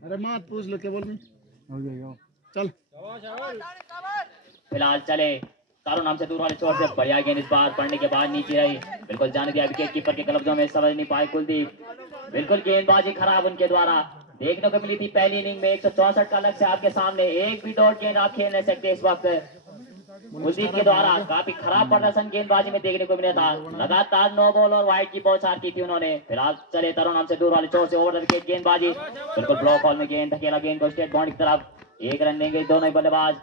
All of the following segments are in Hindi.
अरे मत पूछ लो क्या बोल में हो गया चल। फिलहाल चले तरुण हमसे दूर वाले छोर से बढ़िया गेंद इस बार पड़ने के बाद नीचे रही, बिल्कुल जाने दिया विकेट कीपर के कब्जों में, समझ नहीं पाए कुलदीप। बिल्कुल गेंदबाजी खराब उनके द्वारा देखने को मिली थी पहली इनिंग में। 164 का लक्ष्य आपके सामने, एक भी डॉट गेंद आप खेल नहीं सकते इस वक्त। कुलदीप के द्वारा काफी खराब प्रदर्शन गेंदबाजी में देखने को मिला था, लगातार 9 बॉल और वाइड की बौछार की थी उन्होंने। फिलहाल चले तरुण हमसे दूर वाले छोर से ओवर द विकेट गेंदबाजी, बिल्कुल ब्लॉक हॉल में गेंद धकेला गेंद को स्टेट बाउंड्री की तरफ। एक रन देंगे दोनों ही बल्लेबाज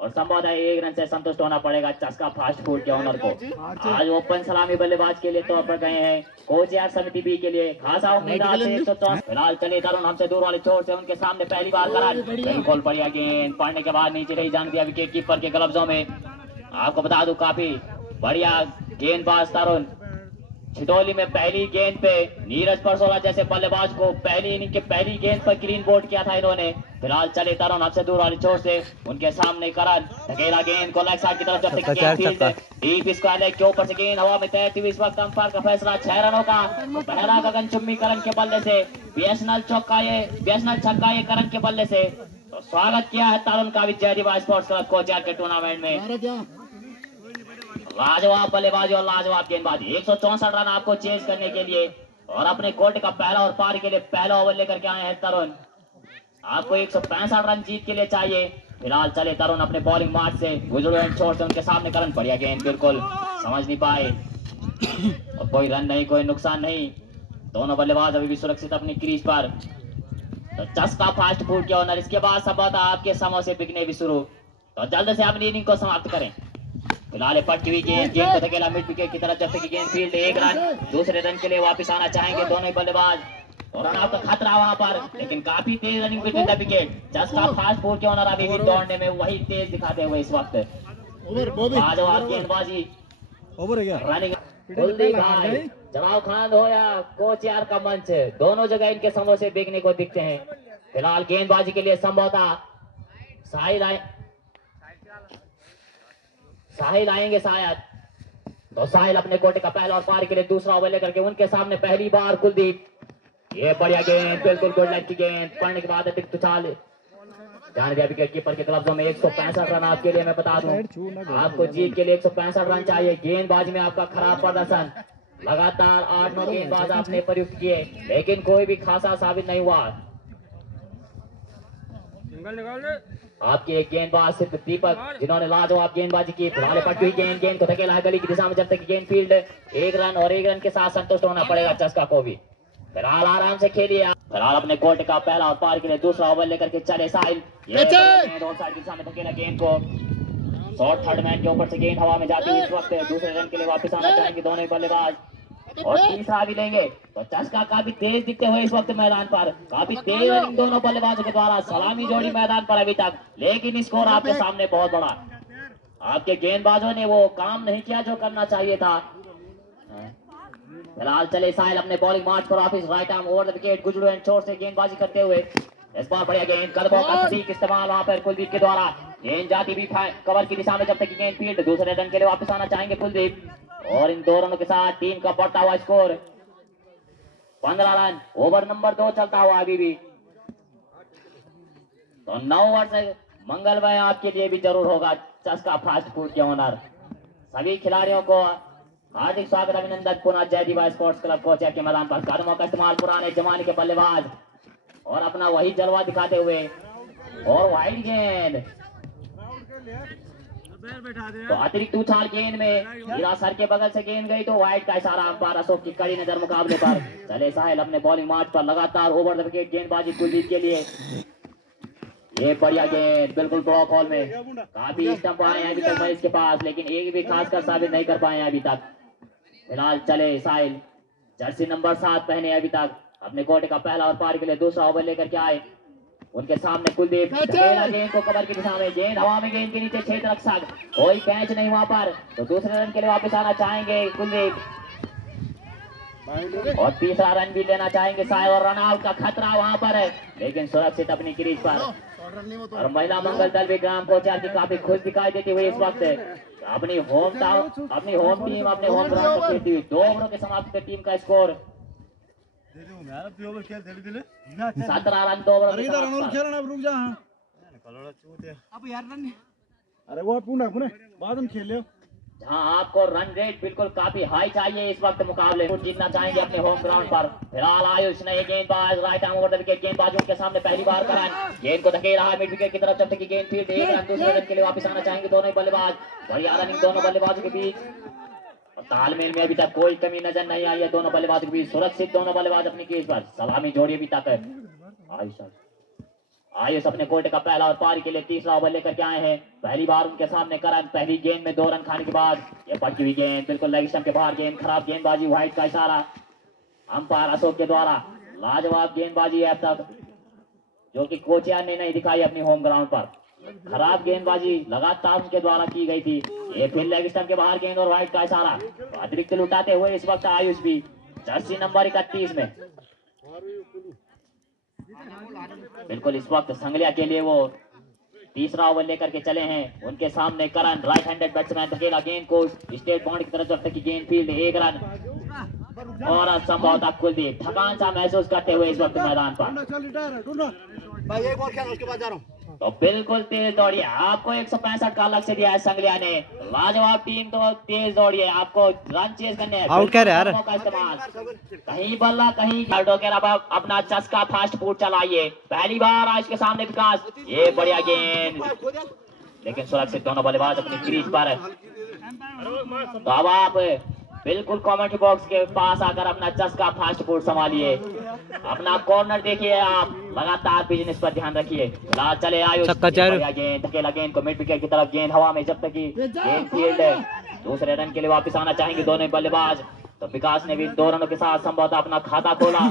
और संभवतः एक रन से संतुष्ट होना पड़ेगा चस्का फास्ट फूड के ऑनर को। आज ओपन सलामी बल्लेबाज के लिए तौर पर गए हैं कोच यार समिति बी के लिए, खासा उम्मीद आज से 164। फिलहाल चले तरुण हमसे दूर वाले छोर से, उनके सामने पहली बार करार, बिल्कुल बढ़िया गेंद पड़ने के बाद नीचे रही, जान दिया विकेट कीपर के ग्लव्सों में। आपको बता दूं काफी बढ़िया गेंदबाज तरुण। छिदौली में पहली गेंद पे नीरज परसोला जैसे बल्लेबाज को पहली इनिंग के पहली गेंद पर ग्रीन बोर्ड किया था इन्होंने। फिलहाल चले तरुण हमसे दूर वाली छोर से, उनके सामने करण धकेला गेंद को लेग साइड की तरफ, जब तक गेंद फील्ड डीप स्क्वायर लेग के ऊपर से गेंद हवा में तैरती हुई। इस वक्त अंपायर का फैसला 6 रनों का। पहला गगनचुंबी करण के बल्ले से बीएसएनएल छक्का ये करण के बल्ले से। तो स्वागत किया है तरुण का भी जयदीवा स्पोर्ट्स क्लब कोचियार के टूर्नामेंट में। लाजवाब बल्लेबाजी और लाजवाब गेंदबाजी, 164 रन आपको चेज करने के लिए और अपने कोर्ट का पहला और पार के लिए पहला ओवर लेकर के आए हैं तरुण। आपको 165 रन जीत के लिए चाहिए। फिलहाल चले तरुण अपने बॉलिंग मार्च से, गुजरे छोर से, उनके सामने करण बढ़िया गेंद, बिल्कुल समझ नहीं पाए और कोई रन नहीं, कोई नुकसान नहीं। दोनों बल्लेबाज अभी भी सुरक्षित अपनी क्रीज पर। तो चस्का फास्ट फूड के ऑनर इसके बाद संभवतः आपके समोसे बिकने भी शुरू, तो जल्द से अपनी इनिंग को समाप्त करें। फिलहाल पट्टी हुई गेंद को धकेला मिड विकेट की तरफ, जब तक गेंद फील्ड, एक रन। दूसरे रन के लिए वापस आना चाहेंगे दोनों ही बल्लेबाज और रन आउट का खतरा वहां पर, लेकिन काफी तेज रनिंग बिटवीन द विकेट। चस्का फास्ट फूड के ऑनर अभी भी दौड़ने में वही तेज दिखाते हुए इस वक्त। लाजवाब गेंदबाजी, रनिंग। कुलदीप भाई, जवाब खान हो या कोच यार का मंच, दोनों जगह इनके समोसे बिकने को दिखते हैं। फिलहाल गेंदबाजी के लिए संभवतः साहिल आएंगे शायद, तो साहिल अपने कोटे का पहला और पार के लिए दूसरा ओवर लेकर के, उनके सामने पहली बार कुलदीप। ये बढ़िया गेंद, बिल्कुल गुड लाइन की गेंद पड़ने के बाद अधिक तुछाल, जान दिया विकेट कीपर के ग्लव्सों में। 165 रन आपके लिए, मैं बता दूं आपको जीत के लिए 165 रन चाहिए। गेंदबाजी में आपका खराब प्रदर्शन, लगातार 8-9 गेंदबाज आपने प्रयुक्त किए लेकिन कोई भी खासा साबित नहीं हुआ। आपके एक गेंदबाज सिर्फ दीपक, जिन्होंने लाजवाब गेंदबाजी की। फिलहाल पट्टी गेंद को धकेला गली की दिशा में, जब तक गेंद फील्ड, एक रन और एक रन के साथ संतुष्ट होना पड़ेगा चस्का को भी। फिलहाल आराम से खेलिए। फिलहाल अपने कोर्ट का पहला और पार के लिए दूसरा ओवर लेकर के चले साहिल। गेंद और साइड की दिशा में धकेला गेंद को, शॉर्ट थर्ड मैन के ऊपर से गेंद हवा में जाती हुई। इस वक्त दूसरे रन के लिए वापस आना चाहेंगे दोनों ही बल्लेबाज और तीसरा भी लेंगे। तो चस्का काफी तेज दिखते हुए इस वक्त मैदान पर, काफी तेज रनिंग दोनों बल्लेबाजों के द्वारा, सलामी जोड़ी मैदान पर अभी तक, लेकिन स्कोर आपके सामने बहुत बड़ा। आपके गेंदबाजों ने वो काम नहीं किया जो करना चाहिए था। फिलहाल चले साहिल अपने बॉलिंग मार्च पर वापिस, right arm over the wicket, गुजरू एंड छोर से गेंदबाजी करते हुए। इस बार बढ़िया गेंद, कदमों का सटीक इस्तेमाल वहां पर कुलदीप के द्वारा। गेंद जाती भी कवर की दिशा में, जब तक गेंद फील्ड, दूसरे रन के लिए वापस आना चाहेंगे कुलदीप और इन 2 रनों के साथ टीम का बढ़ता हुआ स्कोर 15 रन। ओवर नंबर 2 चलता हुआ अभी भी। तो 9 ओवर से मंगलमय आपके लिए भी जरूर होगा चस्का फास्ट फूड के ओनर। सभी खिलाड़ियों को हार्दिक स्वागत, अभिनंदन पुनः जयदीवा स्पोर्ट्स क्लब कोचिया के मैदान पर। कदमों का इस्तेमाल पुराने जमाने के बल्लेबाज और अपना वही जलवा दिखाते हुए और वाइड गेंद, तो अतिरिक्त उछाल गेंद में हीरा सर के बगल से गेंद गई तो वाइड का इशारा अंपायर अशोक की कड़ी नजर मुकाबले पर। चले साहिल अपने बॉलिंग मार्च पर, लगातार ओवर द विकेट गेंदबाजी कुलदीप के लिए। ये बढ़िया गेंद, बिल्कुल ब्लॉक हॉल में, काफी स्टंप आए हैं अभी तक मैं इसके पास, लेकिन एक भी खासकर साबित नहीं कर पाए हैं अभी तक। फिलहाल चले साहिल, जर्सी नंबर 7 पहने अभी तक, अपने कोटे का पहला और पार के लिए दूसरा ओवर लेकर के आए। उनके सामने कुलदीप, गेंद को कवर की दिशा में, गेंद हवा में, गेंद के नीचे क्षेत्र रक्षक, कोई कैच नहीं वहां पर, तो दूसरे रन के लिए वापस आना चाहेंगे कुलदीप और तीसरा रन भी लेना चाहेंगे साहिल और रन आउट का खतरा वहां पर है, लेकिन सुरक्षित अपनी क्रीज पर। और महिला मंगल दल भी ग्राम कोचियार की काफी खुश दिखाई देती हुई इस वक्त अपनी होम टीम अपने होम ग्राउंड पर खेलती हुई। 2 ओवरों के समाप्ति पे टीम का स्कोर 17 रन 2 ओवर अरे इधर अनोल खेल ना, रुक जा। अब यार रन, अरे वो पूना पुणे बाद में खेल ले। जहां आपको रन रेट बिल्कुल काफी हाई चाहिए इस वक्त मुकाबले जीतना चाहेंगे अपने होम ग्राउंड पर। फिलहाल आयुष ने गेंदबाज राइट आर्म ओवर विकेट, गेंदबाजों के सामने पहली बार करा, गेंद को धकेल रहा है मिड विकेट की तरफ, जब तक की गेंद फील्ड 1 रन, दूसरे रन के लिए वापस आना चाहेंगे दोनों ही बल्लेबाज। बढ़िया रनिंग दोनों बल्लेबाजों के बीच, और तालमेल में अभी तक कोई कमी नजर नहीं आई है दोनों बल्लेबाजों के बीच। सुरक्षित दोनों बल्लेबाज अपनी क्रीज पर, सलामी जोड़ी अभी तक। आयुष अपने कोर्ट का पहला और पारी के लिए तीसरा ओवर लेकर के आए हैं। पहली बार उनके सामने करण, पहली गेंद में 2 रन खाने के बाद ये पटकी हुई गेंद बिल्कुल लेग स्टंप के बाहर, गेंद खराब गेंदबाजी, व्हाइट का इशारा अंपायर अशोक के द्वारा। लाजवाब गेंदबाजी है अब तक जो कि कोचिया ने नहीं दिखाई अपनी होम ग्राउंड पर। खराब गेंदबाजी लगातार उनके द्वारा की गई थी। ये फिर लेग स्टंप के बाहर गेंद और व्हाइट का इशारा, अतिरिक्त लुटाते हुए इस वक्त आयुष भी जर्सी नंबर 31 में। बिल्कुल इस वक्त संगलिया के लिए वो तीसरा ओवर लेकर के चले हैं। उनके सामने करण, राइट हैंडेड बैट्समैन, धकेला गेंद को स्टेट बाउंड की तरफ, जब तक की गेंद फील्ड 1 रन। और असंभवतः कुलदीप थकान सा महसूस करते हुए इस वक्त मैदान पर। भाई एक बॉल खेल, उसके बाद जा रहा हूँ। तो बिल्कुल तेज दौड़ी है, आपको 165 का लक्ष्य दिया है संगलिया ने। लाजवाब टीम, तो तेज दौड़ी है, आपको रन चेज करने हैं। आउट कर यार, का इस्तेमाल, कहीं बल्ला कहीं अपना चस्का फास्ट फूड चलाइए। पहली बार आज के सामने विकास, ये बढ़िया गेंद, लेकिन सुरक्षित दोनों बल्लेबाज अपनी क्रीज पर। तो अब आप बिल्कुल कमेंट बॉक्स के पास आकर अपना चस्का फास्ट फूड संभालिए, अपना कॉर्नर देखिए, आप लगातार बिजनेस पर ध्यान रखिए। फिलहाल चले आयुष, गेंद धकेला गेंद को मिड विकेट की तरफ, गेंद हवा में, जब तक की गेंद फील्ड है, दूसरे रन के लिए वापस आना चाहेंगे दोनों बल्लेबाज। तो विकास ने भी 2 रनों के साथ संभवतः अपना खाता खोला,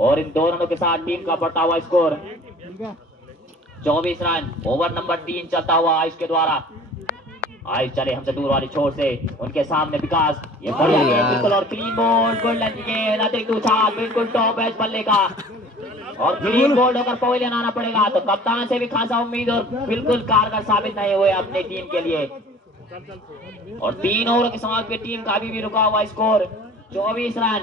और इन 2 रनों के साथ टीम का बढ़ता हुआ स्कोर 24 रन। ओवर नंबर 3 चलता हुआ आयुष के द्वारा। आयुष चले हमसे दूर वाली छोर से, उनके सामने विकास, ये बढ़िया गेंद बिल्कुल, और क्लीन बोल्ड, गोल्डन गेंद, अतिरिक्त उछाल बिल्कुल टॉप एज बल्ले का, और क्लीन बोल्ड होकर पवेलियन आना पड़ेगा। तो कप्तान से भी खासा उम्मीद और बिल्कुल कारगर साबित नहीं हुए अपने टीम के लिए। और 3 ओवर के समाप्ति पे टीम का अभी भी रुका हुआ स्कोर 24 रन।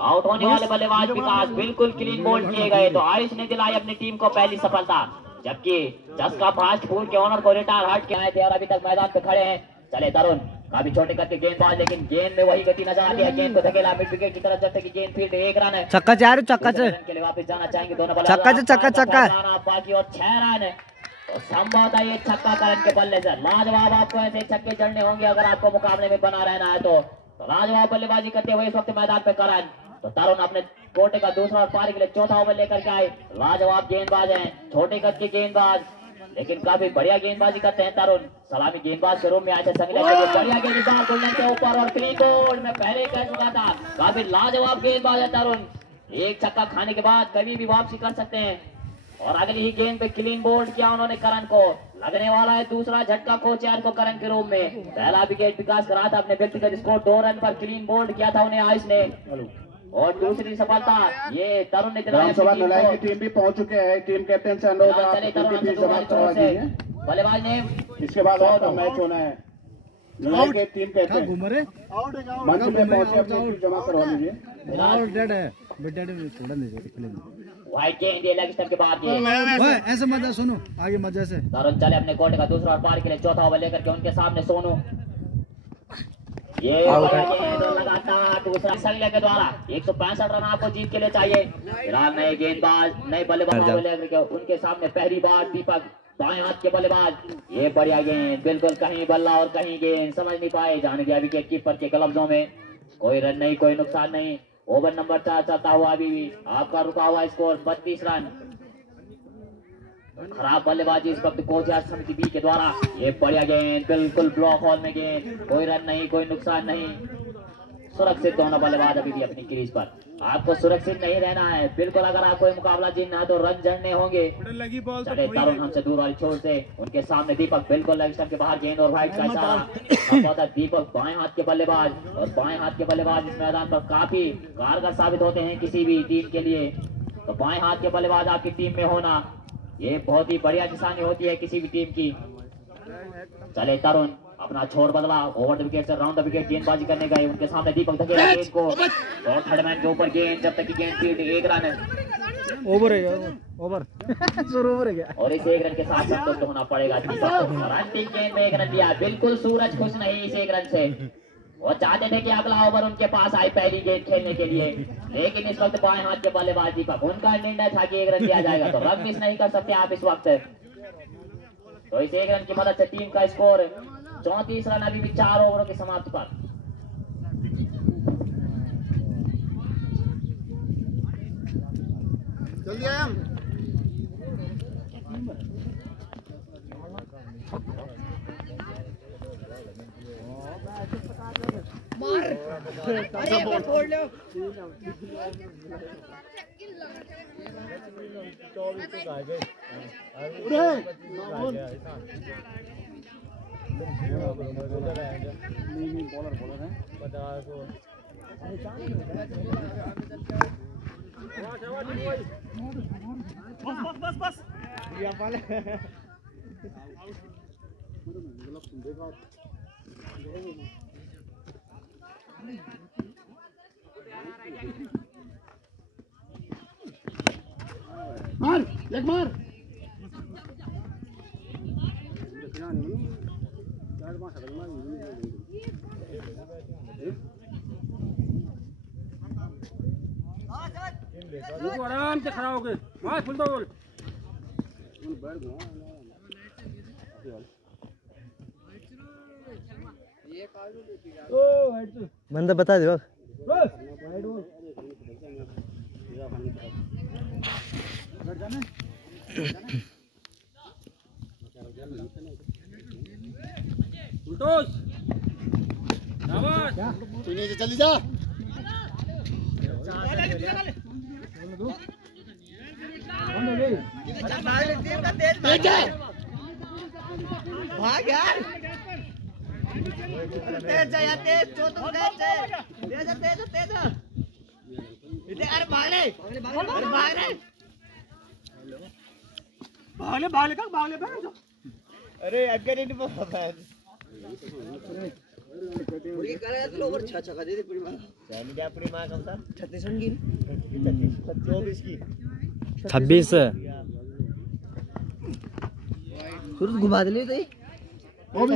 आउट होने वाले बल्लेबाज विकास बिल्कुल क्लीन बोल्ड किए गए। तो आयुष ने दिलाई अपनी टीम को पहली सफलता, जबकि चस्का फास्ट फूड के ऑनर को रिटायर हट के आए थे और अभी तक मैदान पे खड़े हैं। चले तरुण, काफी छोटे करके गेंदबाज, लेकिन गेंद में वही गति नजर आती है। गेंद को धकेला मिड विकेट की तरफ, जब तक की गेंद फील्ड 1 रन है। चक्का चार, चक्का चार के लिए वापस जाना चाहेंगे दोनों चक्का चक्का चक्का बाकी, और 6 रन है। तो संभवतः ये छक्का करण के बल्ले से लाजवाब, आपको ऐसे छक्के जड़ने होंगे अगर आपको मुकाबले में बना रहना है। तो लाजवाब बल्लेबाजी करते हुए इस वक्त मैदान पे करण। तो तरुण अपने कोटे का दूसरा और पारी के लिए चौथा ओवर लेकर के आए। लाजवाब गेंदबाज हैं, छोटे कद के गेंदबाज, लेकिन काफी बढ़िया गेंदबाजी करते हैं तरुण। सलामी गेंदबाज के रूप में आए थे संगले के लिए, बढ़िया गेंदबाज गोल्डन के ऊपर, और क्लीन बोल्ड में पहले कह चुका था, काफी लाजवाब गेंदबाज है तरुण। एक छक्का खाने के बाद कभी भी वापसी कर सकते हैं, और अगली ही गेंद पे क्लीन बोल्ड किया उन्होंने करण को। लगने वाला है दूसरा झटका कोचियार को करण के रूप में। पहला विकेट विकास करा था अपने व्यक्तिगत स्कोर 2 रन पर, क्लीन बोल्ड किया था उन्हें आयुष ने, और दूसरी सफलता ये तरुण ने दिलाई। टीम भी पहुंच चुके हैं, टीम कैप्टन से बल्लेबाज ने इसके बाद आपका मैच होना है। टीम कैप्टन मंच में पहुंचे, जमा करवा लीजिए। व्हाइट गेंद लेग स्टंप के बाद, ऐसे मजा सुनो, आगे मजा से तरुण चले अपने कोर्ट का दूसरा और पारी के लिए चौथा ओवर लेकर के, उनके सामने सोनू, ये लगातार दूसरा संगले के द्वारा 165 रन आपको जीत के लिए चाहिए। फिलहाल नए गेंदबाज, नए बल्लेबाज उनके सामने पहली बार दीपक, बाएं हाथ के बल्लेबाज, ये बढ़िया गेंद बिल्कुल, कहीं बल्ला और कहीं गेंद, समझ नहीं पाए, जाने दिया विकेट कीपर के ग्लव्सों में। कोई रन नहीं, कोई नुकसान नहीं। ओवर नंबर 4 चलता हुआ अभी भी, आपका रुका हुआ स्कोर 32 रन। खराब बल्लेबाजी इस वक्त कोचियार समिति बी के द्वारा, ये बढ़िया गेंद बिल्कुल ब्लॉक हॉल में गेंद, कोई रन नहीं, कोई नुकसान नहीं। सुरक्षित दोनों बल्लेबाज अभी भी अपनी क्रीज पर। आपको सुरक्षित नहीं रहना है बिल्कुल, अगर आपको ये मुकाबला जीतना है तो रन जड़ने होंगे। चले तरुण हमसे दूर वाली छोर से, उनके सामने दीपक बिल्कुल लेग स्टंप के बाहर, गेंद और व्हाइट का इशारा। दीपक बाएं हाथ के बल्लेबाज, और बाएं हाथ के बल्लेबाज इस मैदान पर काफी कारगर साबित होते हैं किसी भी टीम के लिए। तो बाएं हाथ के बल्लेबाज आपकी टीम में होना ये बहुत ही बढ़िया निशानी होती है किसी भी टीम की। चले तरुण अपना छोर बदला, ओवर द विकेट से राउंड द विकेट गेंदबाजी करने गए, उनके सामने दीपक धकेला गेंद को और थर्ड मैन के ऊपर गेंद, जब तक की गेंद फील्ड 1 रन ओवर है ओवर शुरू ओवर है क्या? और इस 1 रन के साथ संतुष्ट होना पड़ेगा दीपक को। अंतिम गेंद में 1 रन दिया, बिल्कुल सूरज खुश नहीं इस 1 रन से। वो चाहते थे कि अगला ओवर उनके पास आए पहली गेंद खेलने के लिए, लेकिन इस वक्त बाएं हाथ के बल्लेबाज दीपक, उनका निर्णय था कि 1 रन दिया जाएगा, तो रन मिस नहीं कर सकते आप इस वक्त। तो इस 1 रन की मदद से टीम का स्कोर 34 रन अभी भी 4 ओवरों की समाप्ति पर। जल्दी आया मार एक मार आराम से खड़ा हो गए मार फुल दो बंदा बता दो जल्दी जा भाग यार तेज जा तेज जो तुम तेज तेज तेज अरे भाग रे भाग रे अरे अगर नहीं पता पूरी करे तो ओवर 6 छक्का दे दे पूरी मार चाली क्या पूरी मार कम था 36 रन की 24 की 26 सूरज घुमा दे ले तो वो भी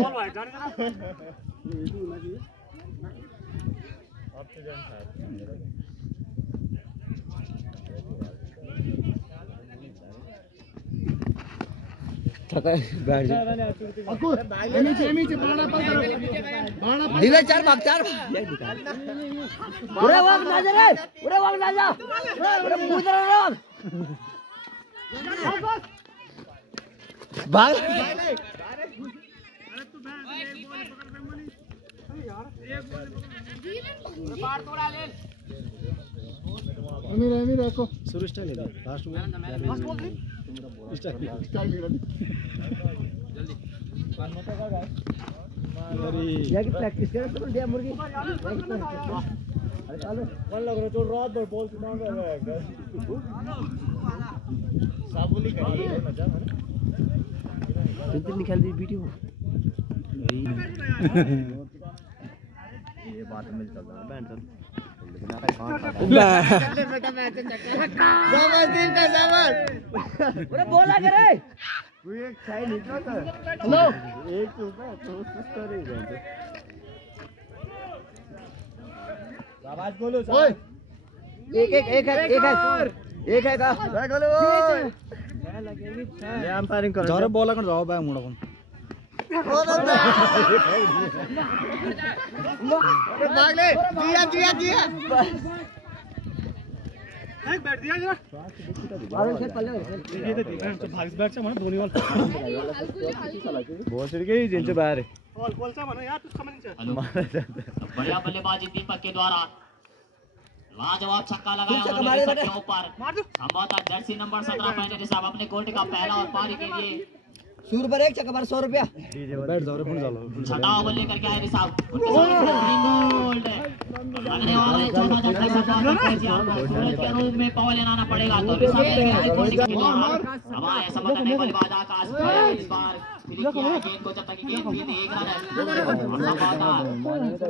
बैठ जा नीचे चार भाग चार पूरे वक्त ना जा पूरे वक्त ना जा पूरे पूछ रहा भाग अमीर रखो शुरू स्टाइल है लास्ट में जल्दी प्रैक्टिस कर तो दिया मुर्गी अरे चलो कौन लग रहा तो रात भर बॉल मांग रहा है साबुली करी मजा है कितनी निकाल दी वीडियो ये बात में चल रहा है बैंड चल पूरा बोला करे तू एक साइड निकलो तो हेलो एक ऊपर तो सुस्त रही है आवाज बोलो ओए एक है का बैठ बोलो ये अंपायरिंग कर जरा बोला कर जाओ बैग मुड़ा भाग ले दिया एक बैठ दिया जरा ये तो डिफेंस तो भाग बैठ से माने धोनी वाला बहुत सिर के जिनसे बाहर है कॉल सा माने यार तू समझ नहीं चाहता बढ़िया बल्लेबाजी दीपक के द्वारा लाजवाब छक्का लगाया उन्होंने सबके ऊपर। संभवतः जर्सी नंबर 17 पहने साहब अपने कोर्ट का पहला और पारी के लिए सूर पर एक चक्कर 100 रुपया बैठ जाओ रे, फोन डालो। छठा ओवर लेकर के आए रे साहब, उनके सामने गोल्ड लगने वाला है चौथा झटका सूरज के रूप में पॉवर लेना पड़ेगा। तो ऋषभ लेके आए कोहली के द्वारा अब आए समझ करने वाली बात आकाश इस बार फिर किया गेंद को, जब तक गेंद थी एक रन है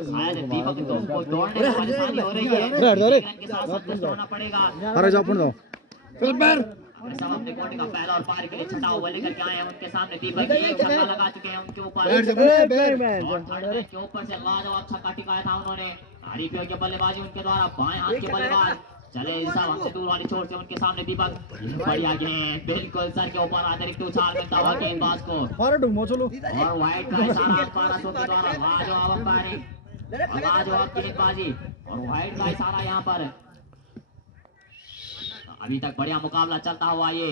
शायद दीपक को दौड़ने में परेशानी हो रही है, रन के साथ संतुष्ट होना पड़ेगा। अरे जाओ फोन दो सब अपने कोटे का पहला और पार के लिए छठा ओवर लेकर के आए हैं। उनके सामने दीपक एक छक्का लगा चुके हैं उनके ऊपर और थर्ड मैन के ऊपर से लाजवाब छक्का टिकाया था उन्होंने। हरीफियों के बल्लेबाजी उनके द्वारा बाएं हाथ के बल्लेबाज चले साहब हमसे दूर वाली छोर से उनके सामने दीपक बढ़िया गेंद बिल्कुल सर के ऊपर अतिरिक्त उछाल मिलता हुआ गेंदबाज को और वाइड का इशारा अंपायर के द्वारा लाजवाब अंपायरिंग लाजवाब गेंदबाजी और वाइड का इशारा यहाँ पर। अभी तक बढ़िया मुकाबला चलता हुआ ये,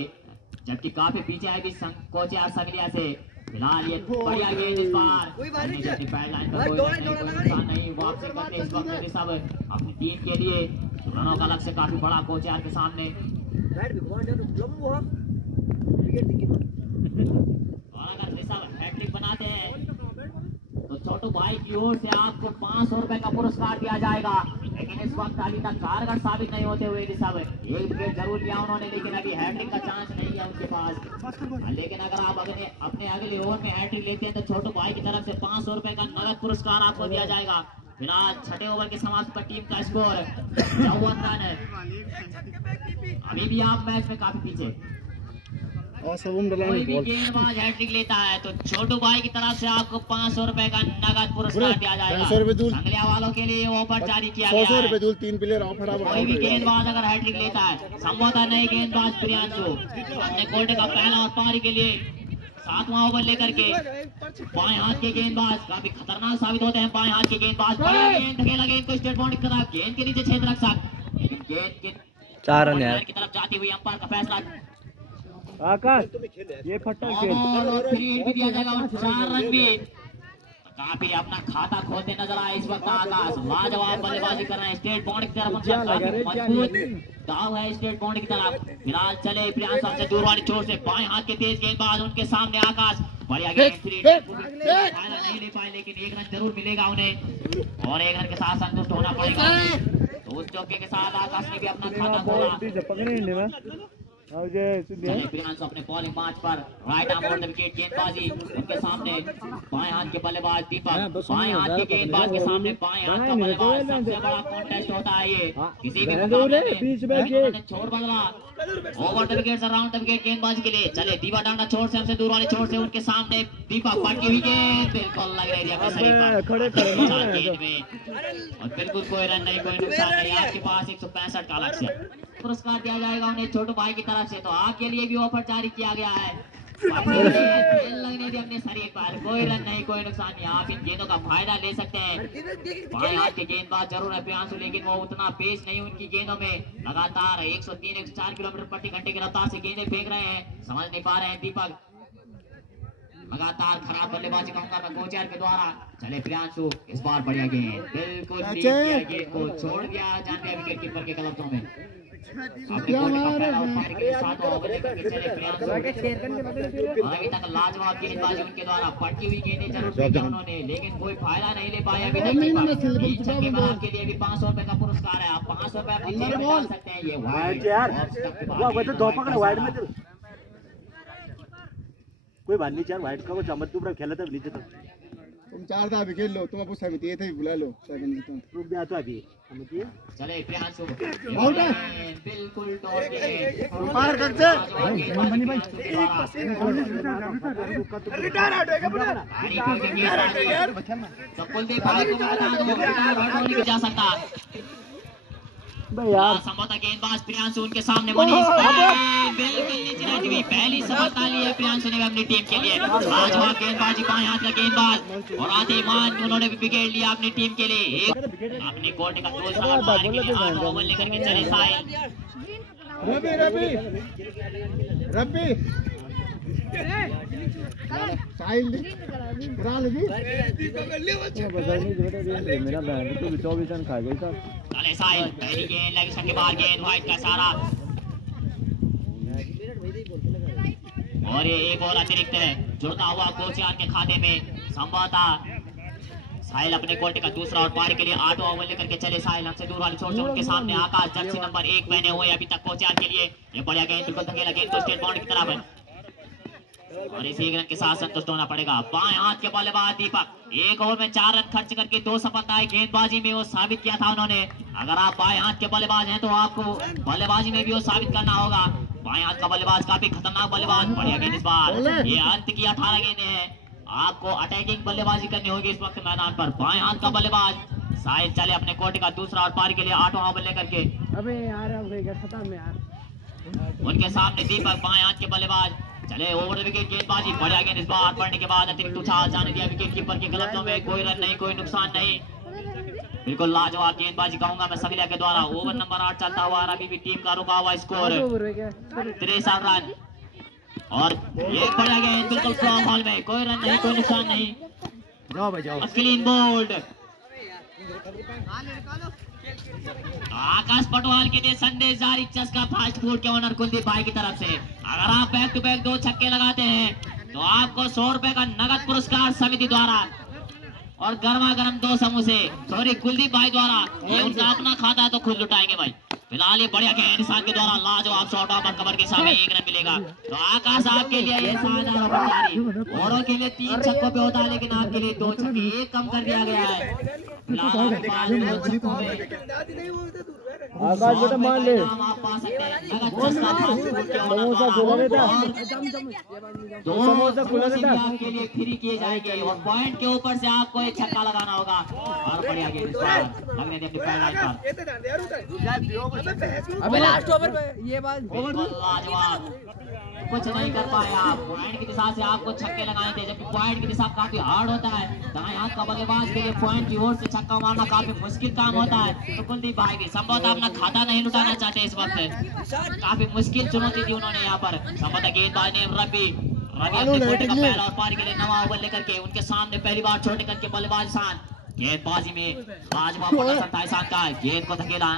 जबकि काफी पीछे है भी कोच यार संगलिया से। फिलहाल ये बढ़िया गेंद इस बार नहीं वापसी करते इस वक्त ऋषभ अपनी टीम के लिए रनों का लक्ष्य काफी बड़ा कोच यार के सामने। और अगर ऋषभ हैट्रिक बनाते हैं तो छोटू भाई की ओर से आपको 500 रुपए का पुरस्कार दिया जाएगा। लेकिन इस वक्त अभी तक कारगर साबित नहीं होते हुए ऋषभ एक विकेट जरूर लिया उन्होंने, लेकिन अभी हैट्रिक का चांस नहीं है उनके पास। लेकिन अगर आप अपने अगले ओवर में हैट्रिक लेते हैं तो छोटू भाई की तरफ से 500 रुपए का नगद पुरस्कार आपको दिया जाएगा। फिलहाल छठे ओवर के समाप्ति पर टीम का स्कोर 54 रन है। अभी भी आप मैच में काफी पीछे। कोई भी गेंदबाज हैट्रिक लेता है तो छोटू भाई की तरफ से आपको 500 रुपए का नगद पुरस्कार दिया जाएगा। संगलिया वालों के लिए ऑफर जारी किया गया है। 3 प्लेयर ऑफर कोई भी गेंदबाज अगर हैट्रिक लेता है, संभवतः नए गेंदबाज प्रियांशु अपने कोटे का पहला और पारी के लिए 7वां ओवर लेकर के बाएं हाथ के गेंदबाज काफी खतरनाक साबित होते हैं। बाएं हाथ के गेंदबाज धकेला गेंद को स्ट्रेट बाउंड्री की तरफ, गेंद के नीचे छेद रख सकता, लेकिन गेंद के 4 रन की तरफ जाती हुई अंपायर का फैसला। आकाश ये फट्टा खेल और 3 हिट भी दिया जाएगा और 4 रन भी। काफी अपना खाता खोलते नजर आए इस वक्त आकाश, लाजवाब बल्लेबाजी कर रहे हैं स्टेट बाउंड्री की तरफ, मजबूत दाव है स्टेट बाउंड्री की तरफ। फिलहाल चले प्रियांशु से दूर वाली छोर से बाएं हाथ के तेज गेंदबाज उनके सामने आकाश बढ़िया गेंद नहीं ले पाए, लेकिन 1 रन जरूर मिलेगा उन्हें और 1 रन के साथ संतुष्ट होना पड़ेगा। तो उस चौके के साथ आकाश ने भी अपना खाता खोला। प्रियांशु अपने बॉलिंग मार्च पर right arm over the wicket गेंदबाजी उनके सामने बाएं हाथ के बल्लेबाज दीपक, बाएं हाथ के गेंदबाज के सामने बाएं हाथ का बल्लेबाज। सबसे बड़ा कॉन्टेस्ट होता है ये किसी भी मुकाबले में। छोड़ बदला over the wicket around the wicket गेंदबाजी के लिए चले दीवा डांडा छोर से हमसे दूर वाले छोर से उनके सामने दीपक पटकी हुई गेंद बिल्कुल लग रही है अपने शरीर पर गेंद में और बिल्कुल कोई रन नहीं, कोई नुकसान नहीं। आपके पास 165 का लक्ष्य पुरस्कार दिया जाएगा उन्हें छोटू भाई की तरफ से। तो आपके लिए भी ऑफर जारी किया गया है, लगने दी अपने शरीर पर, कोई रन नहीं, कोई नुकसान नहीं। आप इन गेंदों का फायदा ले सकते हैं। बाएं हाथ के गेंदबाज जरूर है प्रियांशु, लेकिन वो उतना पेश नहीं उनकी गेंदों में। लगातार 103-104 किलोमीटर प्रति घंटे की रफ्तार से गेंदें फेंक रहे हैं, समझ नहीं पा रहे हैं दीपक। लगातार खराब बल्लेबाजी कहूंगा मैं कोच यार के द्वारा। चले प्रियांशु इस बार बढ़िया गेंद बिल्कुल गेंद को छोड़ दिया जाने विकेट कीपर के कलब्जों में। अभी तक लाजवाब गेंदबाजी उनके द्वारा पटकी हुई गेंदें जरूर फेंकी उन्होंने, लेकिन कोई फायदा नहीं ले पाए अभी तक। छक्के पर आपके लिए भी 500 रुपए का पुरस्कार है, आप 500 रुपए अपनी जेब में डाल सकते हैं। ये कोई बात नहीं, 4 व्हाइट का वो चमक ऊपर खेला था नीचे तक। तुम 4 था अभी खेल लो, तुम अब सहमति ये थे बुला लो सहमति रुक गया तो अभी सहमति है। चले प्रियांशु आउट है बिल्कुल टॉस के पार कर से बनी भाई रिटायर आउट होएगा पूरा तो कुलदीप भाई को बता दो नहीं जा सकता यार। संभवतः गेंदबाज प्रियांशु उनके सामने मनीष बिल्कुल नीचे रहती हुई पहली सफलता ली है प्रियांशु ने अपनी टीम के लिए। लाजवाब गेंदबाजी बाएं हाथ का गेंदबाज और आते मान उन्होंने भी विकेट लिया अपनी टीम के लिए। अपने कोर्ट का 2 सवाल मारने के लिए 8 ओवर लेकर के चले साहिल। रबी साहिल मेरा बैंड तो 24 रन खा गई था। चले साहिल पहली गेंद लगी छक्के बाहर गेंद व्हाइट का सारा और ये एक और अतिरिक्त है जुड़ता हुआ कोचियार के खाते में। संभवतः साहिल अपने कोर्ट का दूसरा और पारी के लिए 8 ओवर लेकर के चले। साहिल हमसे दूर वाली छोर से उनके सामने आकाश जर्सी नंबर 1 पहने हुए अभी तक कोचियार के लिए। ये बढ़िया गेंद बिल्कुल धकेला गेंद तो स्टेट बाउंड्री की तरफ है और इसी एक रन के साथ संतुष्ट होना पड़ेगा। बाएं हाथ के बल्लेबाज दीपक 1 ओवर में 4 रन खर्च करके 2 सफलताएं गेंदबाजी में वो साबित किया था उन्होंने। अगर आप बाएं हाथ के बल्लेबाज हैं तो आपको बल्लेबाजी में भी वो साबित करना होगा। बाएं हाथ का बल्लेबाज काफी खतरनाक बल्लेबाज। बढ़िया गेंद इस बार, ये अंत की 18 गेंदें हैं। आपको अटैकिंग बल्लेबाजी करनी होगी इस वक्त मैदान पर। बाएं हाथ का बल्लेबाज साहिल चले अपने कोर्ट का दूसरा और पारी के लिए 8वां ओवर लेकर के। अबे यार अब गया खत्म में यार। उनके सामने दीपक बाएं हाथ के बल्लेबाज चले ओवर विकेट गेंदबाजी। बढ़िया गेंद इस बार पड़ने के बाद अतिरिक्त उछाल जाने दिया विकेट कीपर के गलतों में। कोई रन नहीं, कोई नुकसान नहीं। बिल्कुल लाजवाब गेंदबाजी कहूंगा मैं सविला के द्वारा। ओवर नंबर 8 चलता हुआ अभी भी टीम का रुका हुआ स्कोर 63 रन और ये बढ़िया गेंद बिल्कुल फ्लॉप बॉल में। कोई रन नहीं, कोई नुकसान नहीं। जाओ भाई जाओ। Clean bowled. आकाश पटवाल के लिए संदेश जारी चस्का फास्ट फूड के ओनर कुलदीप भाई की तरफ से। अगर आप बैक टू बैक 2 छक्के लगाते हैं तो आपको 100 रुपए का नगद पुरस्कार समिति द्वारा और गर्मा गर्म 2 समोसे सॉरी कुलदीप भाई द्वारा। ये उनका अपना खाता है तो खुद लुटाएंगे भाई। फिलहाल ये बढ़िया के निशान के द्वारा लाजवाब शॉट ऑफ कवर के सामने 1 रन मिलेगा। तो आकाश आपके लिए ये शानदार ओवर जारी। औरों के लिए 3 छक्कों पे होता है लेकिन आपके लिए 2 छक्के 1 कम कर दिया गया है। फिलहाल आपके पास 2 छक्कों में आकाश बेटा मान ले। आप पा सकते हैं नगद चस्का फास्ट फूड के ओनर समोसा खुला बेटा। समोसा खुला बेटा आपके लिए फ्री किए जाएंगे और पॉइंट के ऊपर से आपको एक छक्का लगाना होगा। और बढ़िया गेंद इस बार लगने दे अपनी पैर लाइन पर। अबे लास्ट ओवर पे ये बात लाजवाब कुछ नहीं कर पाए आप। पॉइंट की दिशा से आपको छक्के लगाए थे जबकि पॉइंट की दिशा काफी हार्ड होता है। दाएं हाथ का बल्लेबाज के लिए पॉइंट की ओर से छक्का मारना काफी मुश्किल काम होता है। तो कुलदीप भाई भी संभवतः अपना खाता नहीं लुटाना चाहते इस वक्त। काफी मुश्किल चुनौती दी उन्होंने यहाँ पर। संभवतः गेंदबाज ने रवि अपने कोर्ट का पहला और पारी के लिए 9वां ओवर लेकर के उनके सामने पहली बार छोटे कद के बल्लेबाज ईशान गेंदबाजी में लाजवाब प्रदर्शन था ईशान का। गेंद को धकेला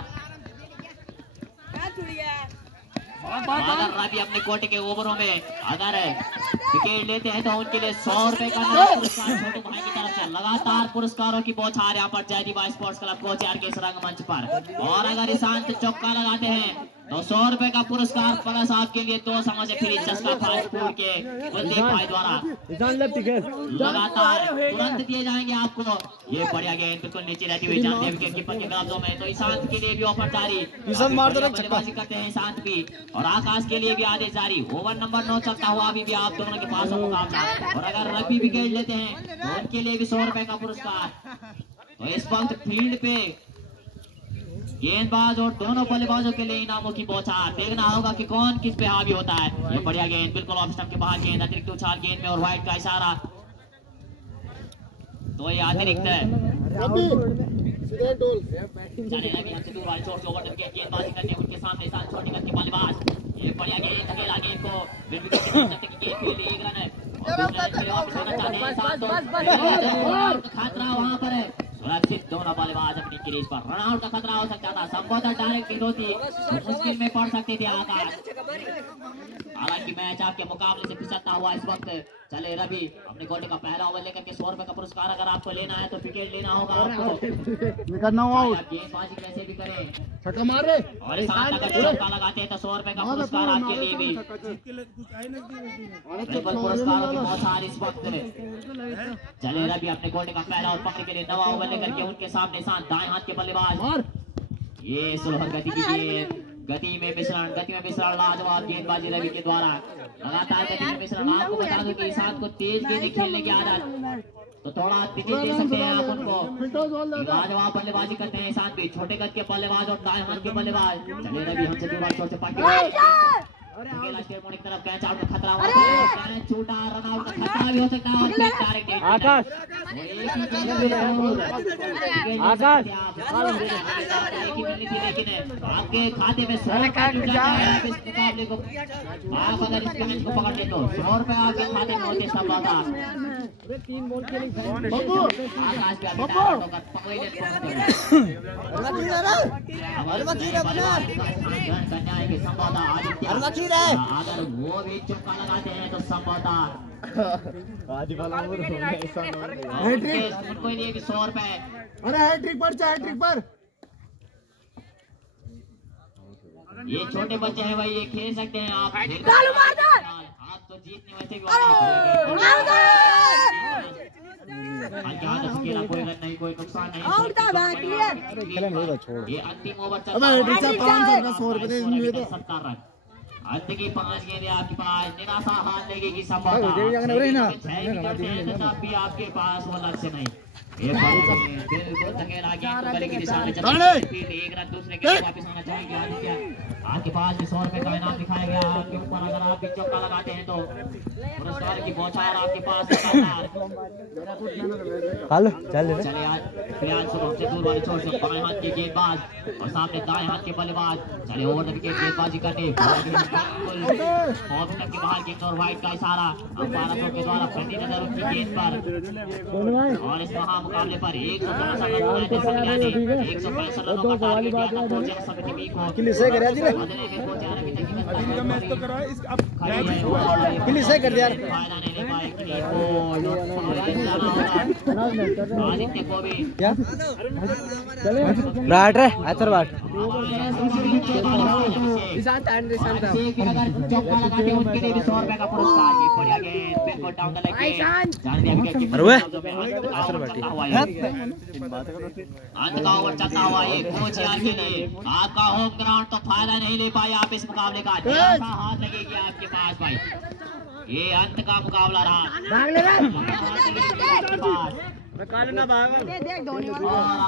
अगर रवि अपने कोर्ट के ओवरों में अगर विकेट लेते हैं तो उनके लिए 100 रुपए का पुरस्कार छोटू भाई की तरफ से। लगातार पुरस्कारों की बौछार यहाँ पर जयदीप स्पोर्ट्स क्लब कोचियार के इस रंगमंच पर। और अगर ईशान चौका लगाते हैं तो 100 रुपए का पुरस्कार प्लस आपके लिए 2 समोसे फ्री चस्का फास्ट फूड के कुलदीप भाई द्वारा लगातार तुरंत दिए जाएंगे आपको। ये बढ़िया गेंद बिल्कुल नीचे रहती हुई जाती है विकेट कीपर के ग्लव्सों में। तो ईशांत के लिए भी ऑफर जारी। बल्लेबाजी करते हैं ईशांत भी और आकाश के लिए भी आदेश जारी। ओवर नंबर 9 चलता हुआ अभी भी आप दोनों के पास मुकाबला। और अगर रवि विकेट लेते हैं तो उनके लिए भी 100 रुपए का पुरस्कार। तो इस वक्त फील्ड पे गेंदबाज और दोनों बल्लेबाजों के लिए इनामों की बौछार। देखना होगा कि कौन किस पे हावी होता है। ये बढ़िया गेंद बिल्कुल ऑफ स्टंप के बाहर गेंद अतिरिक्त उछाल गेंद में और व्हाइट का इशारा। तो ये अतिरिक्त है गेंदबाजी करने उनके सामने छोटी गति के बल्लेबाज। ये बढ़िया गेंद धकेला गेंद को गेंद 1 रन है। खतरा वहां पर है सुरक्षित। दोनों बल्लेबाज अपनी क्रीज पर रन आउट का खतरा हो सकता था। संभवतः डायरेक्ट हिट होती तो मुश्किल में पड़ सकते थे आकाश। हालांकि मैच आपके मुकाबले से फिसलता हुआ इस वक्त चले रवि अपने कोर्ट का पहला ओवर लेकर के 100 रुपए का पुरस्कार अगर आपको लेना है तो विकेट लेना होगा आपको। गेंदबाजी कैसे भी करें छक्का मार रहे और साथ अगर छक्का लगाते हैं तो 100 रुपए का पुरस्कार आपके लिए भी। बिल्कुल पुरस्कारों की बौछार इस वक्त चले रवि अपने कोर्ट का पहला और पकड़ के लिए 9वां ओवर लेकर के उनके सामने दाएं हाथ के बल्लेबाज। ये सुलह गति की गति में मिश्रण लाजवाब गेंदबाजी रवि के द्वारा। लगातार गति में मिश्रण। आपको बता दूं कि ईशान को तेज गेंदें खेलने की आदत तो थोड़ा तेजी दे सकते हैं आप उनको। लाजवाब बल्लेबाजी करते हैं ईशान भी। छोटे कद के बल्लेबाज और दाएं हाथ के बल्लेबाज चले रवि हमसे दूर छोड़ से पार्टी की तरफ कैच आउट का खतरा होता है। छोटा रन आउट का खतरा भी हो सकता है। आकाश आकाश लेकिन आपके खाते में 100 रुपए जुट जाता है इस मुकाबले को। आप अगर इस मैच को पकड़ ले तो 100 रुपए आपके खाते में होते सब होगा। आकाश भी अगर वो भी चौका लगाते हैं तो संभवतः आदि वाला वो ऐसा उनको लिए भी 100 रुपए। अरे हैट्रिक पर चाहे हैट्रिक पर ये छोटे बच्चे हैं भाई, ये खेल सकते हैं आप। आप तो जीतने वैसे भी कोई रन नहीं, कोई नुकसान नहीं। ये अंतिम ओवर चल रहा है। 500 रुपए दे दिए तो 70 रन। अंत की 5 गेंदें आपके पास, निराशा हारने की संभावना। तब भी आपके पास वो लक्ष्य नहीं। बिल्कुल धकेला गेंद को गले की दिशा में चला, फिर एक रन दूसरे के लिए वापस आना चाहेंगे आदित्य। आपके पास भी 100 रुपए का इनाम दिखाया गया आपके ऊपर। अगर आप भी चौका लगाते हैं तो पुरस्कार की बौछार आपके पास। चले आज प्रयास से दूर वाले छोर से बाएं हाथ के गेंदबाज और सामने दाएं हाथ के बल्लेबाज। चले ओवर द विकेट गेंदबाजी करने ऑफ के बाहर गेंद और वाइड का इशारा अंपायरों के द्वारा प्रति नजर उनकी गेंद पर। और इस मुकाबले पर 165 रनों का टारगेट दिया था कोचिंग समिति बी को। आदित्य को भी राइट रे आतर बाट चौका लगाते उनके लिए भी 100 रुपए का पुरस्कार। ये बढ़िया गेंद बिल्कुल डाउन द लेग अंत का ओवर चलता हुआ ये कोच यार के लिए आपका होम ग्राउंड तो फायदा नहीं ले पाए आप इस मुकाबले का। हाथ लगेगी आपके पास भाई, ये अंत का मुकाबला रहा।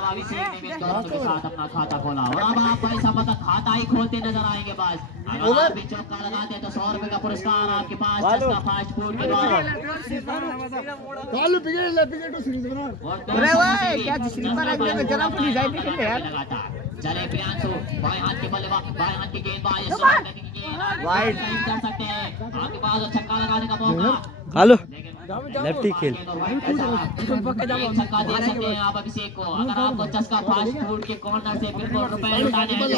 अभिषेक ने भी दोस्तों के साथ अपना खाता खोला और अब आप भाई सब खाता ही खोलते नजर आएंगे। बस अगर आप भी चौका लगाते हैं तो 100 रुपए का पुरस्कार आपके पास फास्ट फूड के द्वारा। चले प्रियांशु बाएं हाथ के बल्लेबाज, बाएं हाथ के गेंदबाज वाइड कर सकते हैं। आपके पास छक्का लगाने का मौका। हेलो लेफ्टी खेल छक्का दे सकते हैं आप अभिषेक को। अगर आपको चस्का फास्ट फूड के कॉर्नर से बिल्कुल रुपए उठाने हैं तो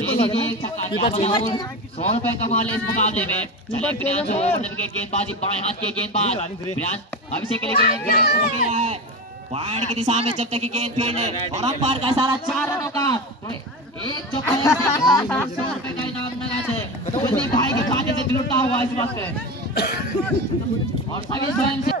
ले लीजिए एक छक्का। 100 रुपए कमा ले इस मुकाबले में। चले प्रियांशु के गेंदबाजी, बाएं हाथ के गेंदबाज प्रियांश अभिषेक के लिए गेंद वाइड की दिशा में जब तक की गेंद फील्ड है और अंपायर का इशारा 4 रनों का। एक चौका 100 रुपए का इनाम लगाते कुलदीप भाई के खाते से लुटा हुआ इस वक्त और सभी स्वयं से